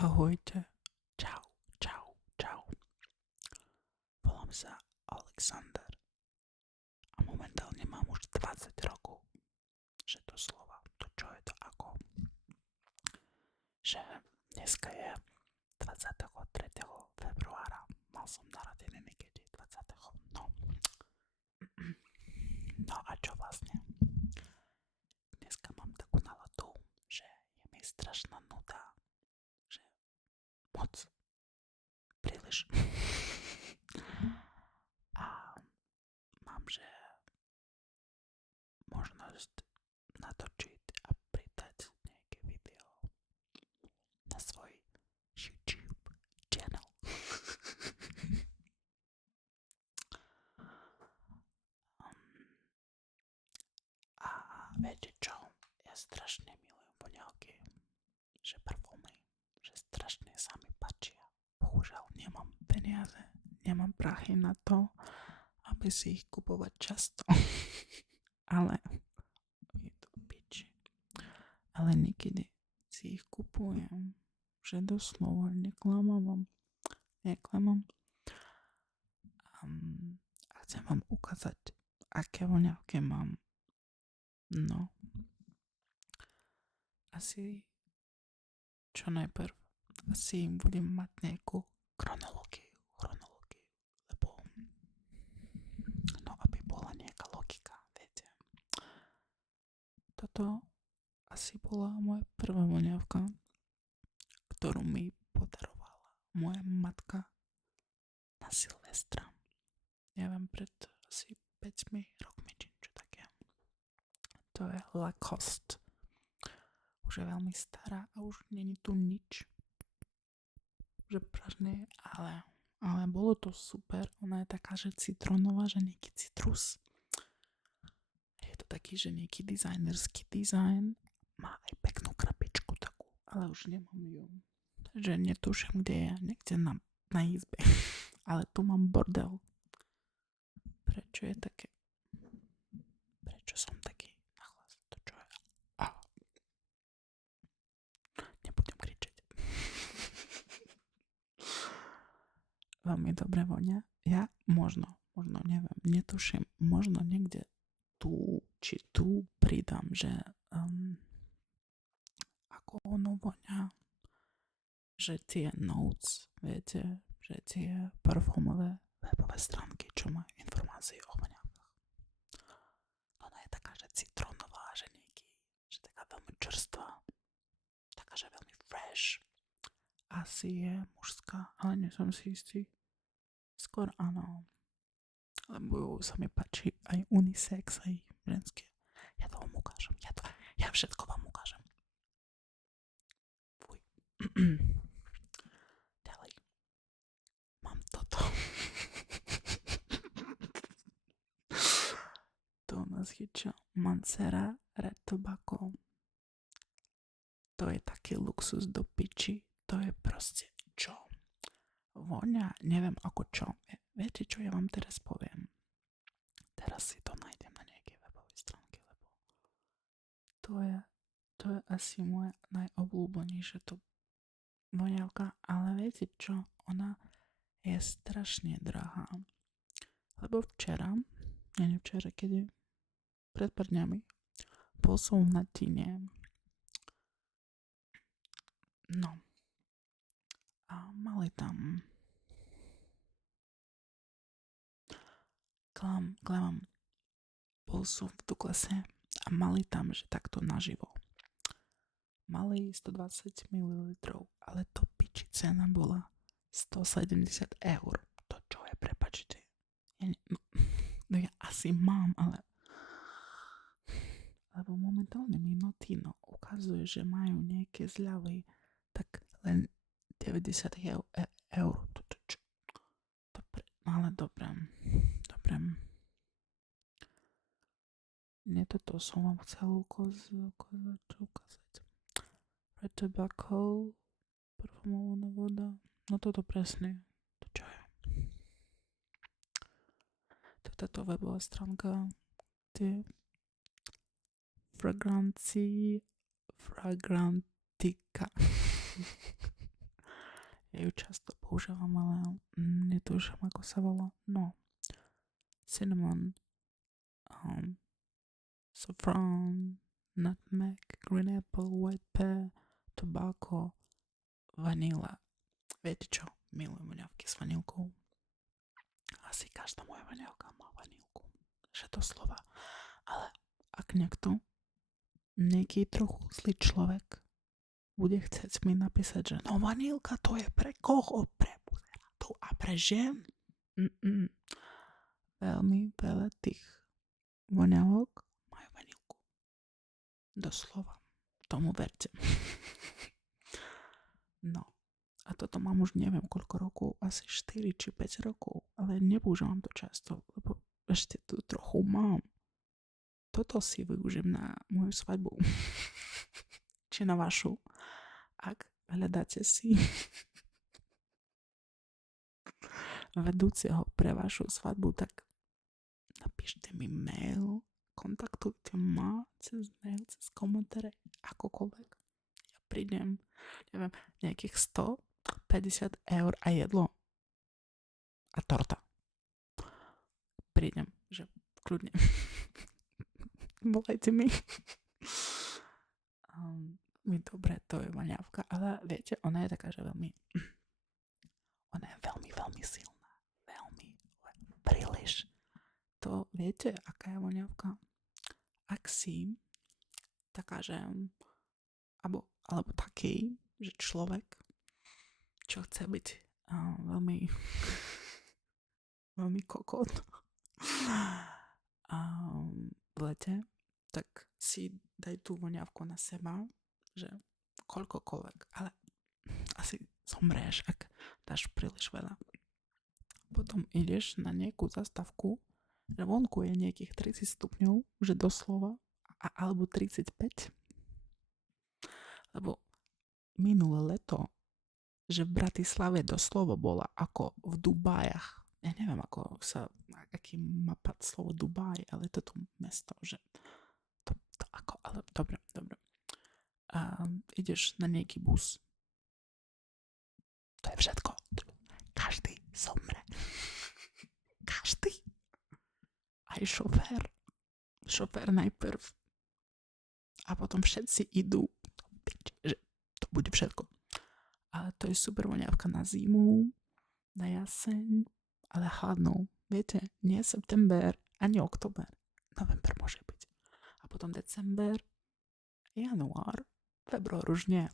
Ahojte. Čau, čau, čau. Volám sa Alexander a momentálne mám už 20 rokov. Že to slova, to čo je to ako. Že dneska je 23. februára. Mal som narodeniny niekedy 20. No. No a čo vlastne? Dneska mám takú náladu, že je mi strašná nuda. Že moc príliš. A mám, že možnosť natočiť a pridať nejaké video na svoj YouTube channel. A viete čo? Ja strašne milujem voňavky, že parfúmy, že strašne sa mi páčia. Bohužiaľ nemám peniaze, nemám prachy na to, aby si ich kupovať často. Ale je to piči. Ale niekedy si ich kupujem, že doslova neklamám. A chcem vám ukázať, aké voňavky mám. No. Asi čo najprv asi budem mať nejakú chronológiu, lebo no aby bola nejaká logika, viete. Toto asi bola moja prvá voňavka, ktorú mi podarovala moja matka na Silvestra. Neviem, pred asi 5 rokmi, či čo také. To je Lacoste. Už je veľmi stará a už není tu nič. Že pražne, ale bolo to super. Ona je taká, že citronová, že nejaký citrus. Je to taký, že nejaký dizajnerský dizajn. Má aj peknú krabičku takú, ale už nemám ju. Takže netuším, kde je. Niekde na izbe. Ale tu mám bordel. Prečo je také? Prečo som taký nahlas? To čo je? Nebudem kričať. Veľmi dobre vonia. Ja možno neviem, netuším. Možno niekde tu pridám, že ako ono vonia, že tie notes, viete, že tie parfumové webové stránky, čo majú informácie o voňavkách. Ona je taká, že citronová, že nejaký, že taká veľmi čerstvá, taká, že veľmi fresh. Asi je mužská, ale nie som si istý. Skôr áno. Lebo sa mi páči aj unisex, aj ženské. Ja to vám ukážem. Ja všetko vám ukážem. Fuj. Ďalej. Mám toto. To nás je čo? Mancera Red Tobacco. To je taký luxus do piči. To je proste čo? Voňa, neviem ako čo. Viete čo, ja vám teraz poviem. Teraz si to nájdem na nejakej webovej stránke, lebo to je asi moja najobľúbenejšia to voňavka, ale viete čo, ona je strašne drahá. Lebo včera, kedy pred pár dňami, bol som v Natine. No. A mali tam klamám. Bol som v Douglase a mali tam, že takto naživo. Mali 120 ml, ale to piči cena bola 170 eur. To čo je, prepáčte. Ja asi mám, ale lebo momentálne mi Notino ukazuje, že majú nejaké zľavy, tak len 90 eur. Ale dobré. Nie toto som vám chcel ukázať. Red Tobacco, parfumovaná voda. No toto presne. To čo je? To je táto webová stránka, kde Fragrantika. Ja ju často používam, ale netuším, ako sa volá. No, cinnamon, saffron, nutmeg, green apple, white pear, tobacco, vanila. Viete čo? Milujem voňavky s vanilkou. Asi každá moja voňavka má vanilku. Že doslova. Ale ak nejaký trochu zlý človek bude chcieť mi napísať, že no vanilka to je pre koho? Pre buzerátov a pre žien? Veľmi veľa tých voňavok majú vanilku. Doslova. Tomu verte. No. A toto mám už neviem koľko rokov, asi 4 či 5 rokov, ale nepoužívam to často, lebo ešte tu trochu mám. Toto si využijem na moju svadbu. Či na vašu. Ak hľadáte si vedúceho pre vašu svadbu, tak napíšte mi mail, kontaktujte ma cez mail, cez komentáre, akokoľvek. Ja prídem, neviem, nejakých 150 eur a jedlo a torta. Prídem, že kľudne. Volajte mi. Mi dobre, to je voňavka, ale viete, ona je taká, že veľmi silná. Veľmi, príliš. To viete, aká je voňavka? Ak si taká, že alebo taký, že človek, čo chce byť veľmi veľmi kokot v lete, tak si daj tú voňavku na seba, že koľkokoľvek, ale asi zomrieš, ak dáš príliš veľa. Potom ideš na nejakú zastavku, že vonku je nejakých 30 stupňov, že doslova, alebo 35. Lebo minulé leto, že v Bratislave doslova bola ako v Dubájach. Ja neviem, aký má slovo Dubaj, ale toto mesto, že to ako, ale dobre. Ideš na nejaký bus. To je všetko. Každý zomre. Každý. Aj šofér. Šofér najprv. A potom všetci idú. Že to bude všetko. Ale to je super voňavka na zimu, na jaseň, ale chladnú. Viete, nie september, ani október. November môže byť. A potom december, január, február už nie,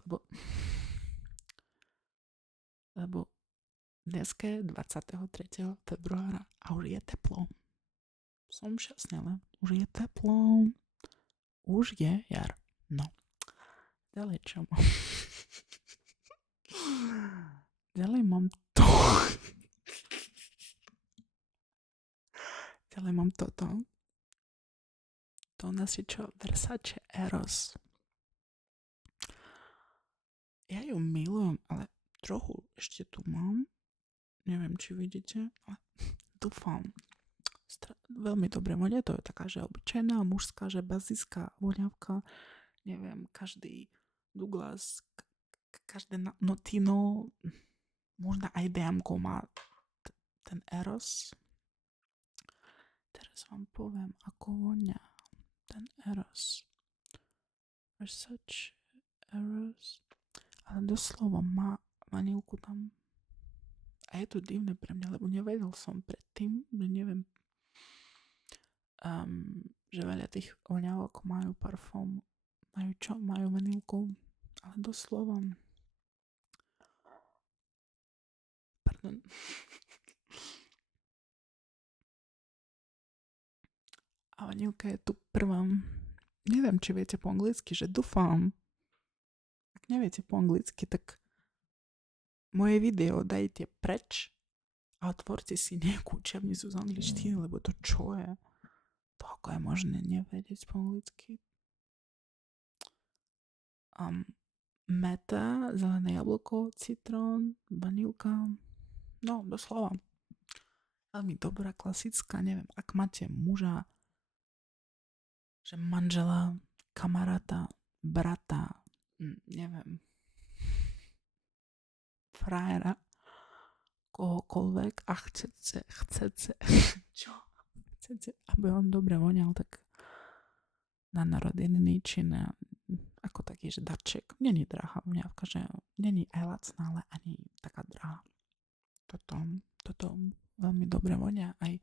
lebo dneska je 23. februára a už je teplo. Som šťastný, ale už je teplo. Už je jar. No. Ďalej čo mám? Ďalej mám to. Ďalej mám toto. To nás je čo? Versace Eros. Ja ju milujem, ale trochu ešte tu mám. Neviem, či vidíte, ale dúfam. Veľmi dobre vonia, to je taká, že obyčajná, mužská, že bazická voňavka. Neviem, každý Douglas, každé Notino, možno aj DM-ko má ten Eros. Teraz vám poviem, ako vonia ten Eros. Versace Eros. Ale doslova má vanilku tam. A je to divné pre mňa, lebo nevedel som predtým, že neviem, že veľa tých voňavok majú parfum, majú vanilku, ale doslova. Pardon. A vanilka je tu prvá. Neviem, či viete po anglicky, že dúfam. Ak neviete po anglicky, tak moje video dajte preč a otvorte si nejakú učebnicu z angličtiny, lebo to čo je? To ako je možné nevedieť po anglicky? Meta, zelené jablko, citrón, vanilka. No, doslova. Veľmi dobrá, klasická, neviem, ak máte muža, že manžela, kamaráta, brata, neviem. frajera, kohokoľvek a chcete, čo? Chcete, aby on dobre voňal, tak na narodeniny či na ako taký, že darček. Není drahá voňavka, že není aj lacná, ale ani taká drahá. Toto veľmi dobre vonia aj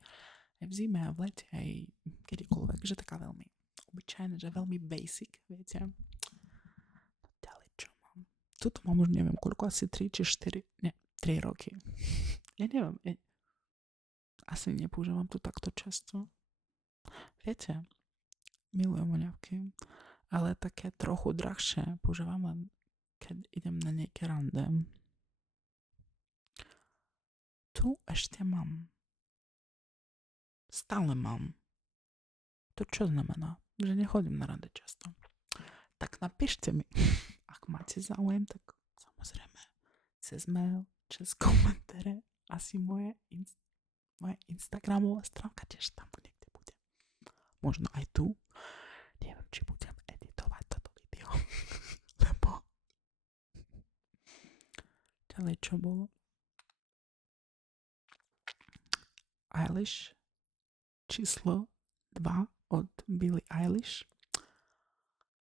v zime a v lete, aj kedykoľvek, že taká veľmi obyčajná, že veľmi basic, viete. Ďalej, čo mám? Tuto mám už neviem koľko, asi 3 či 4, nie, 3 roky. Ja neviem, asi nepoužívam to takto často. Viete, milujem voňavky, ale také trochu drahšie používam len keď idem na nejaké rande. Tu ešte mám. Stále mám. To čo znamená? Že nechodím na rande často. Tak napíšte mi, ak máte záujem, tak samozrejme cez mail, cez komentáre, asi moje Instagramová stránka tiež tam niekde bude. Možno aj tu. Neviem, či budem editovať toto video. Lebo ďalej čo bolo? Eilish číslo 2 od Billie Eilish.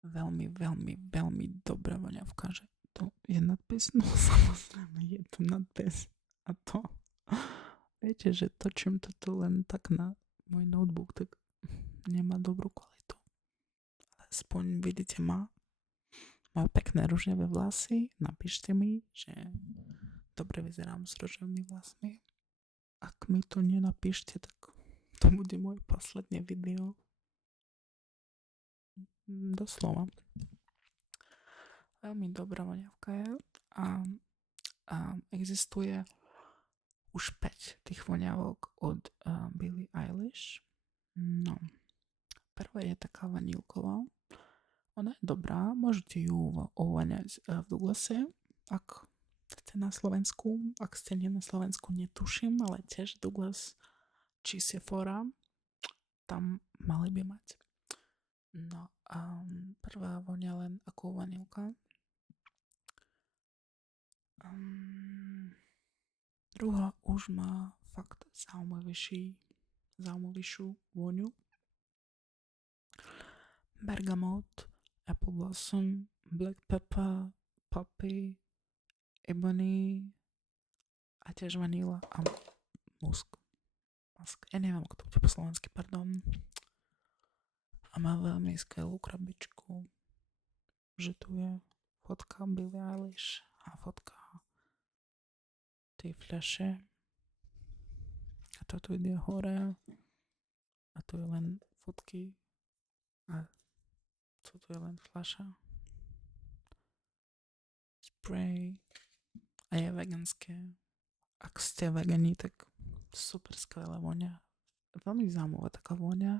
Veľmi, veľmi, veľmi dobrá voňavka, že to je nadpis, no samozrejme je to nadpis a to viete, že točím toto len tak na môj notebook, tak nemá dobrú kvalitu. Aspoň vidíte má pekné ružiavé vlasy, napíšte mi, že dobre vyzerám s ružiavými vlasmi. Ak mi to nenapíšte, tak to bude moje posledné video. Doslova. Veľmi dobrá voňavka je a existuje už 5 tých voňavok od Billie Eilish. No, prvá je taká vanilková. Ona je dobrá, môžete ju ovoňať v Douglase, ak ste na Slovensku. Ak ste nie na Slovensku, netuším, ale tiež Douglas či Sephora tam mali by mať. No a prvá vonia len ako vanilka. Druhá už má fakt zaujímavejšiu vôňu. Bergamot, Apple Blossom, Black Pepper, Poppy, Ebony a tiež vaníla a musk. Ja neviem, ako to bude po slovensky, pardon. A má veľmi skvelú krabičku. Že tu je fotka Billie Eilish a fotka tej fľaše. A toto ide hore. A tu je len fotky. A toto je len fľaša. Spray. A je veganské. Ak ste vegani, tak super skvelá voňa. Veľmi zaujímavá taká voňa.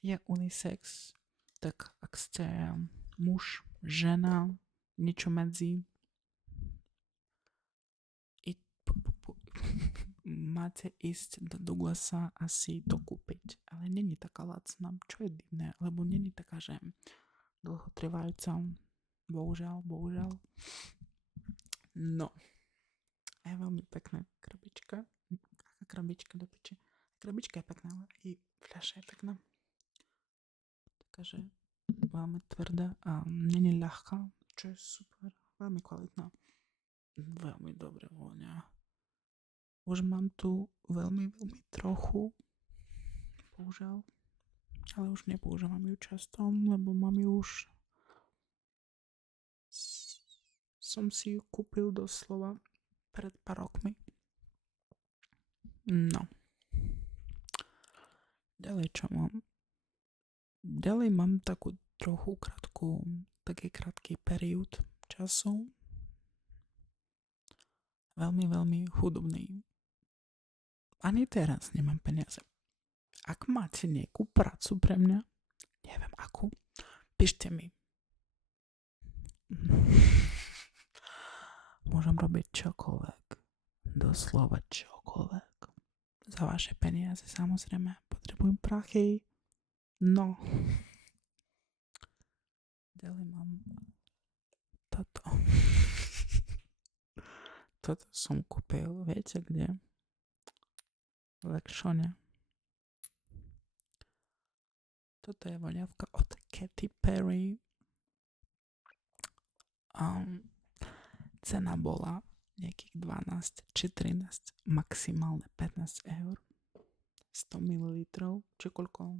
Je unisex. Tak ak ste muž, žena, niečo medzi, máte ísť do Douglasa a si to kúpiť. Ale není taká lacná, čo je divné, lebo není taká, že dlhotrvajúca. Bohužiaľ. No. A je veľmi pekná krabička. Aká krabička do piče? Krabička je pekná, ale i fľaša je pekná. Takže veľmi tvrdá a není ľahká, čo je super. Veľmi kvalitná. Veľmi dobre voňa. Už mám tu veľmi trochu. Bohužiaľ. Ale už nepoužívam ju často, lebo mám ju už. Som si ju kúpil doslova pred pár rokmi. No. Ďalej čo mám? Ďalej mám takú trochu taký krátky periód času. Veľmi chudobný. Ani teraz nemám peniaze. Ak máte nejakú prácu pre mňa, neviem akú, píšte mi. Môžem robiť čokoľvek. Doslova čokoľvek. Za vaše peniaze, samozrejme. Potrebujem prachy. No. Ďalej mám toto. To Toto som kúpil, viete kde? V Lekšone. Toto je voňavka od Katy Perry. Cena bola nejakých 12 či 13, maximálne 15 eur. 100 ml, či koľko?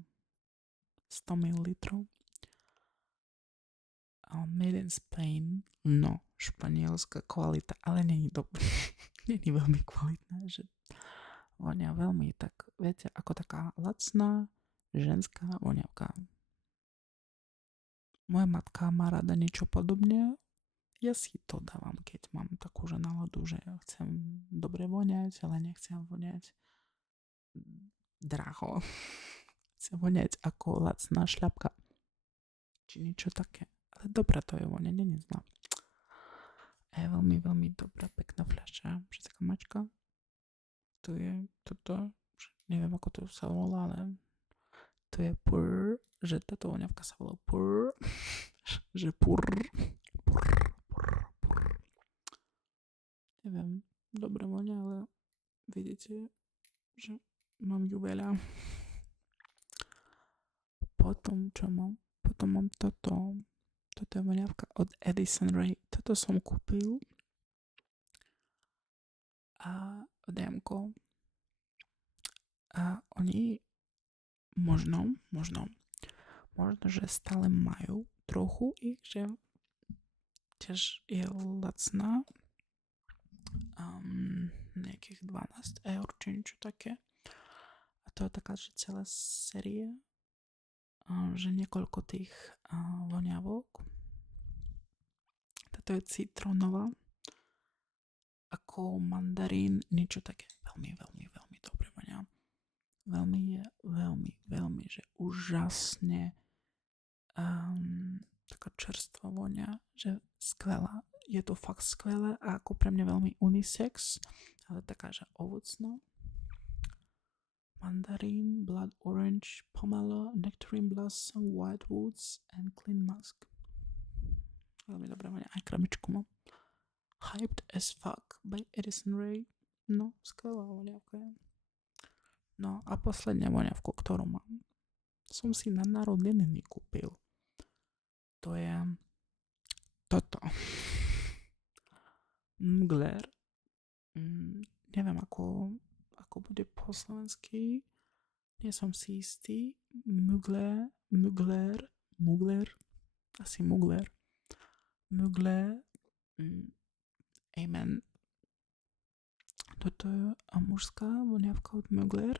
100 ml. Made in Spain, no, španielská kvalita, ale není dobrá. Není veľmi kvalitná, že vonia veľmi tak, viete, ako taká lacná ženská voňavka. Moja matka má rada niečo podobne. Ja si to dávam, keď mám takú že náladu, že chcem dobre voňať, ale nechcem voňať draho. Chcem voňať ako lacná šľapka. Či niečo také. Ale dobrá to je voňa, nie je zlá. A je veľmi, veľmi dobrá, pekná fľaša. Že taká mačka. Tu je toto, neviem ako to sa volá, ale to je purr, že táto voňavka sa volá purr. Že purr. Neviem, dobre voňa, ale vidíte, že mám ju veľa. Potom, čo mám? Potom mám toto. Toto je voňavka od Addison Rae. Toto som kúpil. A od Demko. A oni možno, že stále majú trochu ich, že tiež je lacná. Nejakých 12 eur, či niečo také. A to je taká, že celá séria, že niekoľko tých voňavok. Táto je citrónová, ako mandarín, niečo také. Veľmi, veľmi, veľmi dobre voňa. Veľmi, že úžasne taká čerstvá voňa, že skvelá. Je to fakt skvelé a ako pre mňa veľmi unisex, ale taká, že ovocná. Mandarín, blood orange, pomelo, nectarine blossom, white woods and clean musk. Veľmi dobré voňa, aj kremičku mám. Hyped as fuck by Addison Rae. No, skvelá voňavka je. No a posledná voňavku, ktorú mám, som si na narodeniny kúpil. To je toto. Mugler. Neviem, ako bude po slovensky. Nie som si istý. Mugler. Asi Mugler. Mugler. Amen. Toto je mužská voňavka od Mugler.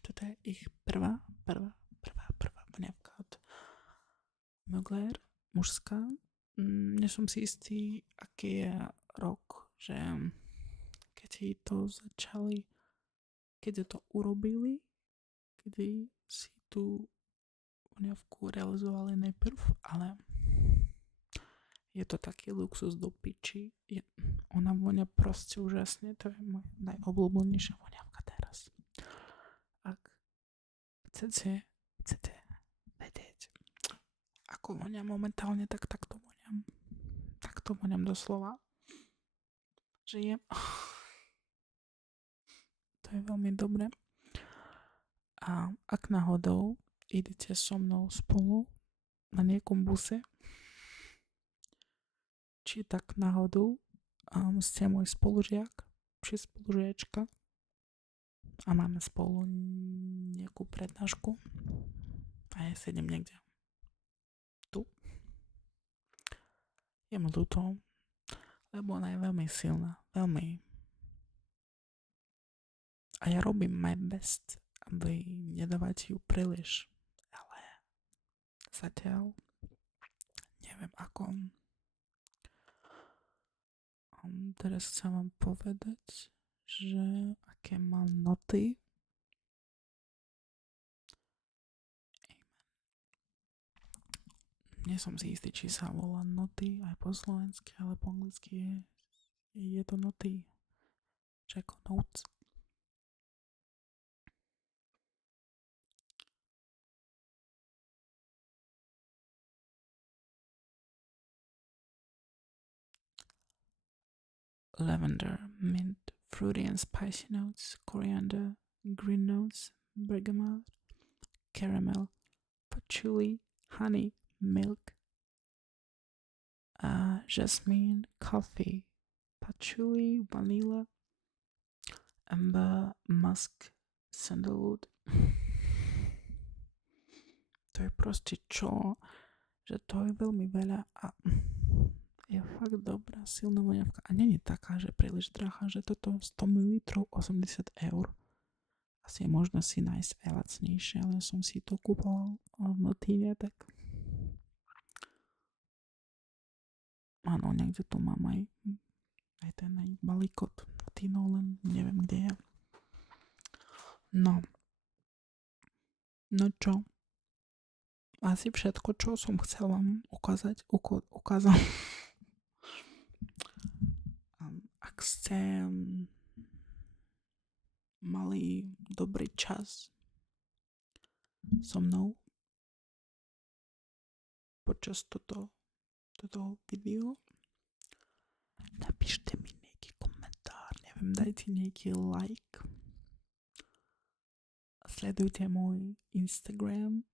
Toto je ich prvá voňavka od Mugler. Mužská. Nie som si istý, aký je rok, že keď to urobili, kedy si tú voňavku realizovali najprv, ale je to taký luxus do piči. Ona voňa proste úžasne, to je moja najobľúbenejšia voňavka teraz. Ak chcete vedieť, ako voňam momentálne, tak takto voňam. Takto voňam doslova. Že jem. To je veľmi dobré. A ak náhodou idete so mnou spolu na nejakom buse, či tak náhodou ste môj spolužiak, či spolužiačka a máme spolu nejakú prednášku a ja sedím niekde tu. Je mu ľúto, lebo ona je veľmi silná, veľmi. A ja robím my best, aby nedávať ju príliš, ale zatiaľ neviem ako. Teraz chcem vám povedať, že aké má noty. Nie som si istý, či sa volá noty aj po slovensky, ale po anglicky je to noty. Že ako notes. lavender, mint, fruity and spicy notes, coriander, green notes, bergamot, caramel, patchouli, honey, milk, jasmine, coffee, patchouli, vanilla, amber, musk, sandalwood. To je proste čo? Že to je veľmi veľa a je fakt dobrá, silná voňavka. A nie je taká, že príliš drahá, že toto 100 ml 80 eur. Asi je možno si nájsť aj lacnejšie, ale som si to kúpoval v Notíne, tak áno, niekde tu mám aj ten aj balík od Notínu, len neviem, kde je. No čo? Asi všetko, čo som chcel vám ukázal. Ak ste mali dobrý čas so mnou počas toto video, napíšte mi nejaký komentár, neviem, dajte nejaký like, sledujte môj Instagram,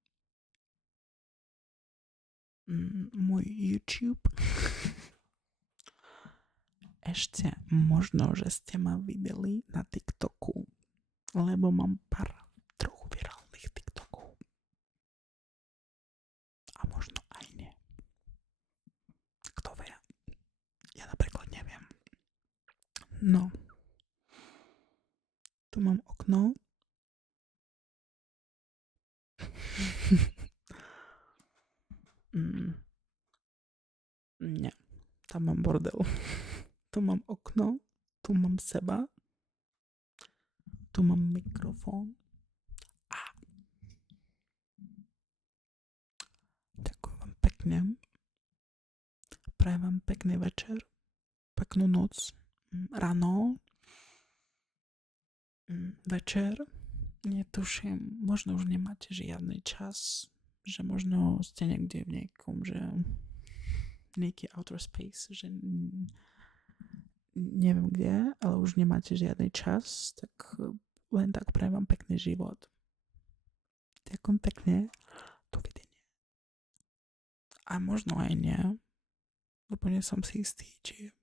môj YouTube. Ešte možno, že ste ma videli na TikToku, lebo mám pár trochu virálnych TikTokov. A možno aj nie. Kto vie? Ja napríklad neviem. No. Tu mám okno. Nie. Tam mám bordel. Tu mám okno. Tu mám seba. Tu mám mikrofón. Ďakujem vám pekne. Prajem vám pekný večer. Peknú noc. Ráno. Večer. Netuším. Možno už nemáte žiadny čas. Že možno ste niekde v nejakom, že nejaký outer space, že neviem kde, ale už nemáte žiadny čas, tak len tak prajem vám pekný život. Ďakujem pekne. Dovidenia. A možno aj nie, lebo nie som si istý, či